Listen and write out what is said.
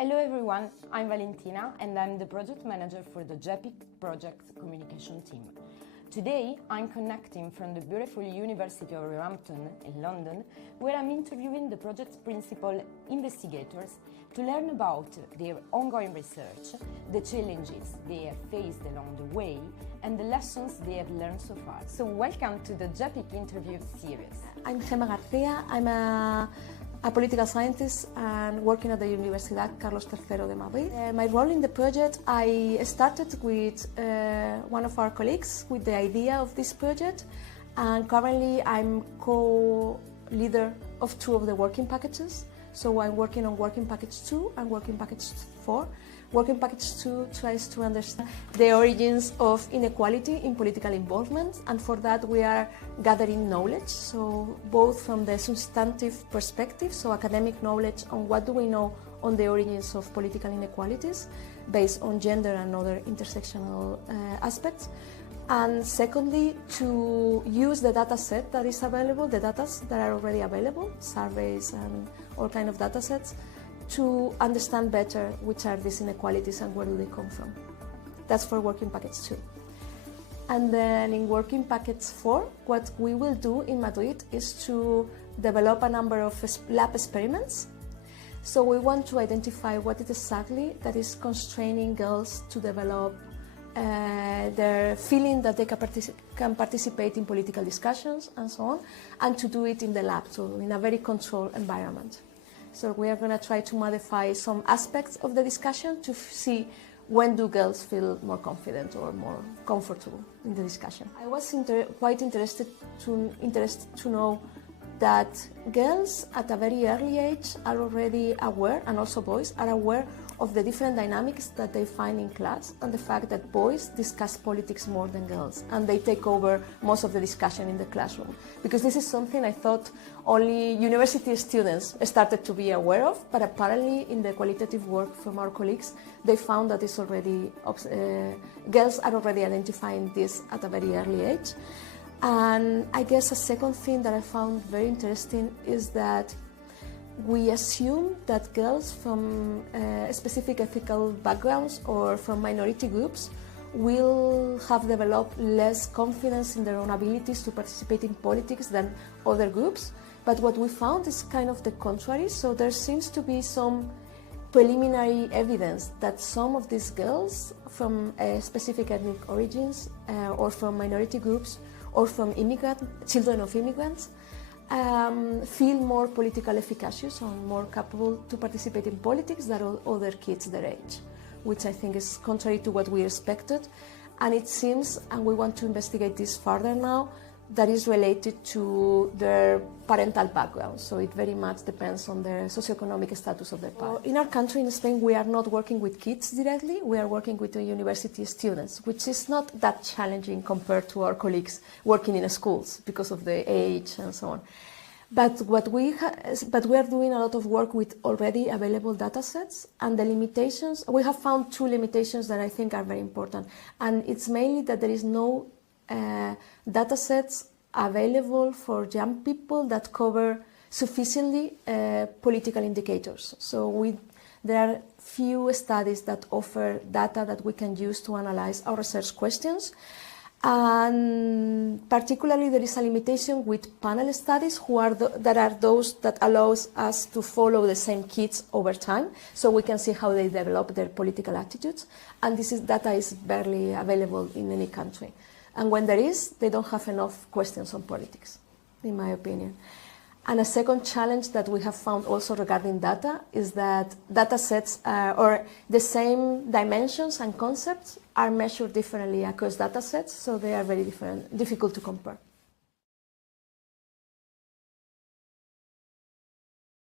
Hello everyone, I'm Valentina and I'm the project manager for the JEPIC project communication team. Today I'm connecting from the beautiful University of Southampton in London, where I'm interviewing the project's principal investigators to learn about their ongoing research, the challenges they have faced along the way, and the lessons they have learned so far. So welcome to the JEPIC interview series. I'm Gema García. I'm a political scientist and working at the Universidad Carlos III de Madrid. My role in the project, I started with one of our colleagues with the idea of this project, and currently I'm co-leader of two of the working packages. So I'm working on working package 2 and working package 4. Working package 2 tries to understand the origins of inequality in political involvement, and for that we are gathering knowledge, so both from the substantive perspective, so academic knowledge on what do we know on the origins of political inequalities based on gender and other intersectional aspects, and secondly to use the data set that is available, the data that are already available, surveys and all kind of data sets, to understand better which are these inequalities and where do they come from. That's for working package 2. And then in working package 4, what we will do in Madrid is to develop a number of lab experiments. So we want to identify what it is exactly that is constraining girls to develop their feeling that they can participate in political discussions and so on, and to do it in the lab, so in a very controlled environment. So we are going to try to modify some aspects of the discussion to see when do girls feel more confident or more comfortable in the discussion. I was quite interested to know that girls at a very early age are already aware, and also boys are aware of the different dynamics that they find in class, and the fact that boys discuss politics more than girls, and they take over most of the discussion in the classroom. Because this is something I thought only university students started to be aware of, but apparently in the qualitative work from our colleagues, they found that it's already, girls are already identifying this at a very early age. And I guess a second thing that I found very interesting is that we assume that girls from specific ethical backgrounds or from minority groups will have developed less confidence in their own abilities to participate in politics than other groups. But what we found is kind of the contrary. So there seems to be some preliminary evidence that some of these girls from specific ethnic origins or from minority groups or from children of immigrants feel more politically efficacious or more capable to participate in politics than other kids their age, which I think is contrary to what we expected. And it seems, and we want to investigate this further now, that is related to their parental background. So it very much depends on the socioeconomic status of their parents. In our country, in Spain, we are not working with kids directly. We are working with the university students, which is not that challenging compared to our colleagues working in schools because of the age and so on. But we are doing a lot of work with already available data sets, and the limitations, we have found two limitations that I think are very important. And it's mainly that there is no data sets available for young people that cover sufficiently political indicators. So there are few studies that offer data that we can use to analyze our research questions. And particularly there is a limitation with panel studies that are those that allows us to follow the same kids over time, so we can see how they develop their political attitudes. And data is barely available in any country. And when there is, they don't have enough questions on politics, in my opinion. And a second challenge that we have found also regarding data is that data sets or the same dimensions and concepts are measured differently across data sets, so they are very difficult to compare.